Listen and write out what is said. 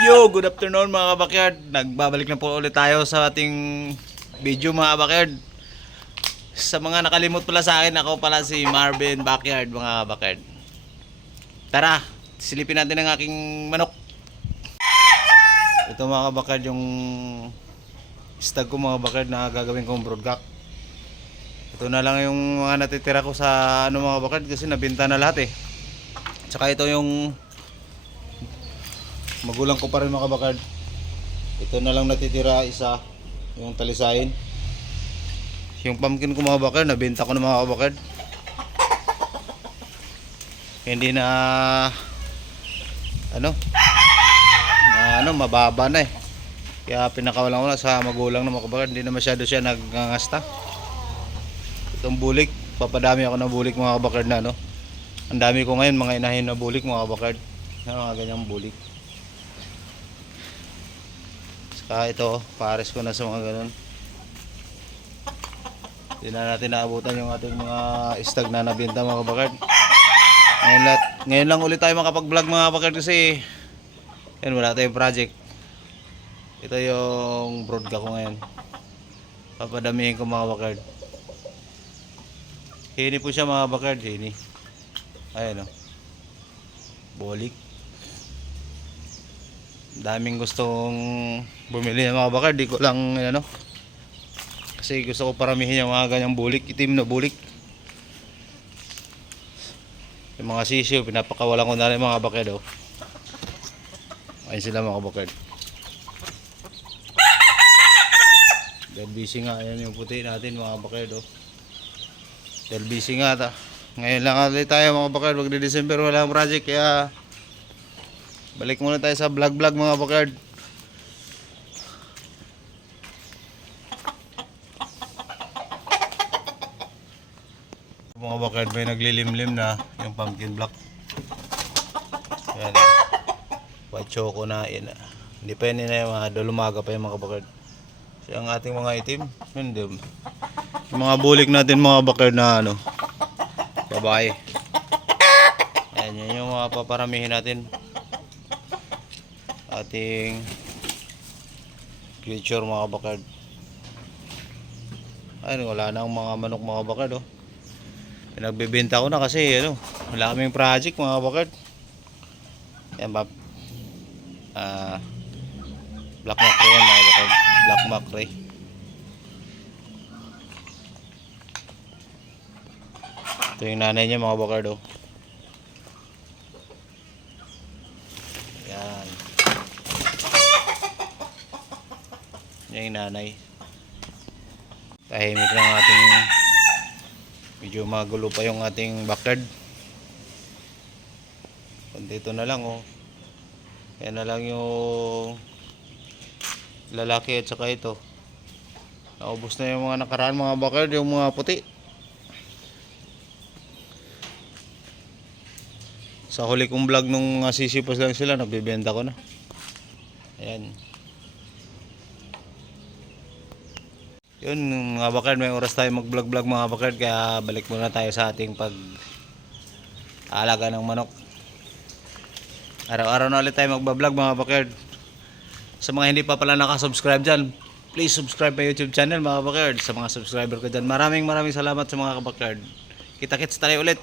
Yo, good afternoon mga kabakyard. Nagbabalik na po ulit tayo sa ating video mga kabakyard. Sa mga nakalimot pala sa akin, ako pala si Marvin Backyard mga kabakyard. Tara, silipin natin ang aking manok. Ito mga kabakyard yung stag ko mga kabakyard na gagawin kong broodcock. Ito na lang yung mga natitira ko sa mga kabakyard kasi nabenta na lahat eh. Tsaka ito yung magulang ko pa rin mga kabakard. Ito na lang natitira isa, yung talisayin. Yung pumpkin ko mga kabakard, nabenta ko na mga kabakard. Hindi na mababa na eh. Kaya pinakawalan ko na sa magulang na mga kabakard. Hindi na masyado siya nagngangasta. Itong bulik, papadami ako ng bulik mga kabakard na no. Ang dami ko ngayon mga inahin na bulik mga kabakard. Mga ganyang bulik. Ito, pares ko na sa mga ganun. Hindi na natin naabutan yung ating mga stag na nabenta mga kabakard. Ngayon lang ulit tayo makapag-vlog mga kabakard kasi yan, wala tayong project. Ito yung broodcock ko ngayon. Papadamihin ko mga kabakard. Hini po siya mga kabakard, hini. Ayan o. Bolik. Daming gustong bumili ng mga bakar, di ko lang kasi gusto ko paramihin yung mga ganyang bulik, itim na bulik. Yung mga sisiyo pinapakawalan ko na rin mga bakar daw. Ayun sila mga bakar. Dahil busy nga, ayan yung puti natin mga bakar daw. Dahil busy nga ngayon lang ulit tayo mga bakar, wag na December walang project kaya balik muna tayo sa vlog mga bakard. Mga bakard, may naglilimlim na yung pumpkin block. Yan. White choco na yan. Hindi pa yun na yung mga dulumaga pa yung mga bakard. Kasi ang ating mga itim, hindi. Yung mga bulik natin mga bakard na babae. Yan, yan yung mga paparamihin natin. Ating creature mga kabakard. Ayun, wala na ang mga manok mga kabakard pinagbebenta ko na kasi wala kaming project mga kabakard. Yan ba, black macrae yan mga kabakard, black macrae. Ito yung nanay niya mga kabakard yan. Yan yung nanay. Tahimik lang ating, medyo magulo pa yung ating backyard. Dito na lang yan na lang yung lalaki at saka ito. Naubos na yung mga nakaraan mga backyard, yung mga puti. Sa huli kong vlog nung sisipos lang sila, nagbibenta ko na. Ayan. Yun mga bakard, may oras tayo mag-vlog mga bakard, kaya balik muna tayo sa ating pag-aalaga ng manok. Araw-araw na ulit tayo mag-vlog mga bakard. Sa mga hindi pa pala nakasubscribe dyan, please subscribe my YouTube channel mga bakard. Sa mga subscriber ko dyan, maraming salamat sa mga kabakard. Kita-kits tayo ulit.